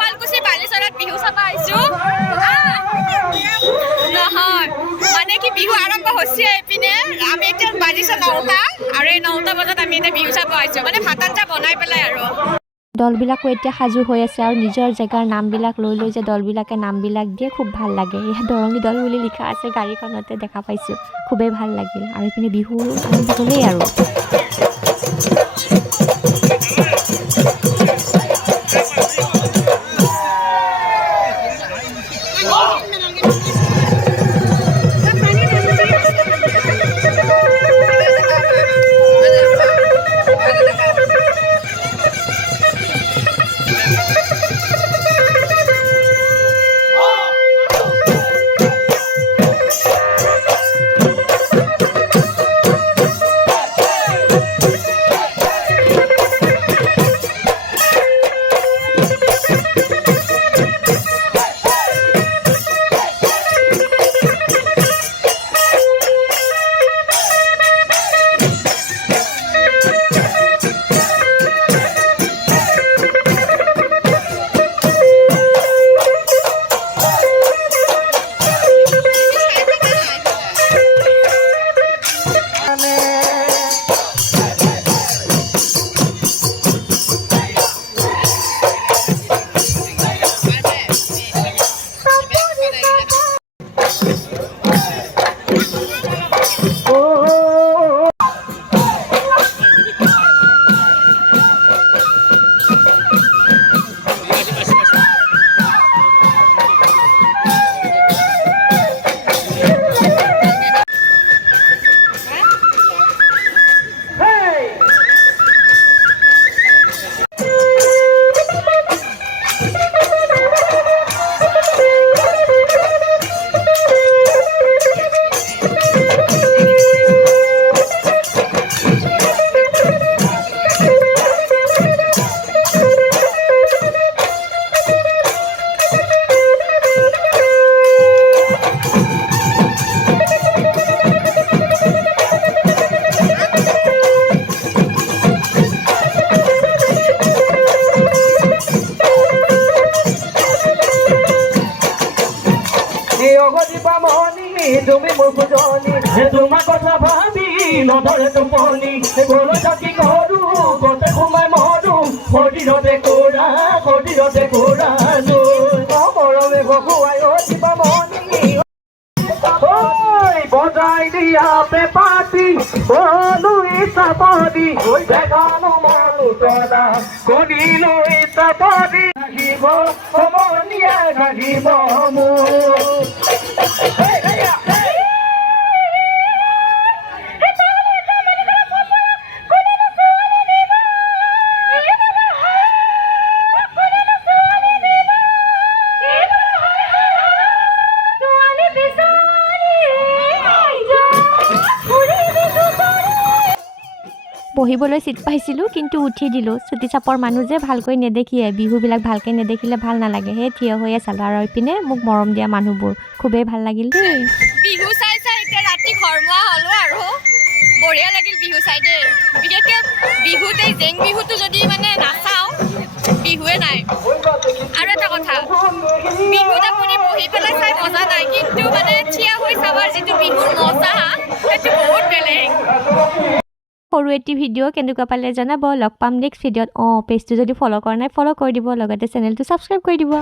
শুৱালকুছি বালিচৰত বিহু চাব আহিছো। নহয় মানে কি বিহু আৰম্ভ হৈছে এইপিনে। আমি এতিয়া বাজিছে নটা আৰু এই নটা বজাত আমি এতিয়া বিহু চাব আহিছো। মানে ভাত বনাই পেলাই আৰু। দলবিলাকো এতিয়া সাজু হৈ আছে আৰু নিজৰ জেগাৰ নামবিলাক লৈ লৈ যে দলবিলাকে নামবিলাক দিয়ে, খুব ভালো লাগে। ইয়াত দৰঙী দল বুলি লিখা আছে, গাড়ীখনতে দেখা পাইছোঁ। খুবেই ভালো লাগিল। আৰু ইপিনে বিহু আৰম্ভ হ'লেই আৰু। তুমি মোৰ পূজনী তোমাৰ কথা ভাবি নধৰে টোপনি কৰো গতে সোমাই মৰো শৰীৰতে কৰা শৰীৰতে কৰা মৰমে ভগুৱাই অতিপা মহনি ঐ বজাই দিয়া পেপাতি লৈ চাপদি দেখানো মনো তলা কণী লৈ চাপদি আহিব সমনীয়া আহিব মোৰ বহিবলৈ চিট পাইছিলোঁ, কিন্তু উঠি দিলোঁ। চুটি চাপৰ মানুহ যে ভালকৈ নেদেখিয়ে, বিহুবিলাক ভালকৈ নেদেখিলে ভালো নালাগে। সেই থিয় হৈয়ে চালোঁ আৰু ইপিনে মোক মৰম দিয়া মানুহবোৰ। খুবেই ভালো লাগিল দেই। বিহু চাই চাই এতিয়া ৰাতি ঘৰমুৱা হ'লো আৰু। বঢ়িয়া লাগিল বিহু চাই দেই। বিশেষকৈ বিহুতে, জেং বিহুটো যদি মানে নাচাওঁ, বিহুৱে নাই। আৰু এটা কথা, বিহুত আপুনি বহি পেলাই চাই মজা নাই, কিন্তু মানে থিয় হৈ চাবৰ যিটো বিহুৰ মজা, সেইটো সৰু এটি ভিডিঅ' কেনেকুৱা পালে জনাব লগ পাম নেক্সট ভিডিঅ'ত। অঁ পেজটো যদি ফ'ল' কৰা নাই ফ'ল' কৰি দিব লগতে চেনেলটো ছাবস্ক্ৰাইব কৰি দিব।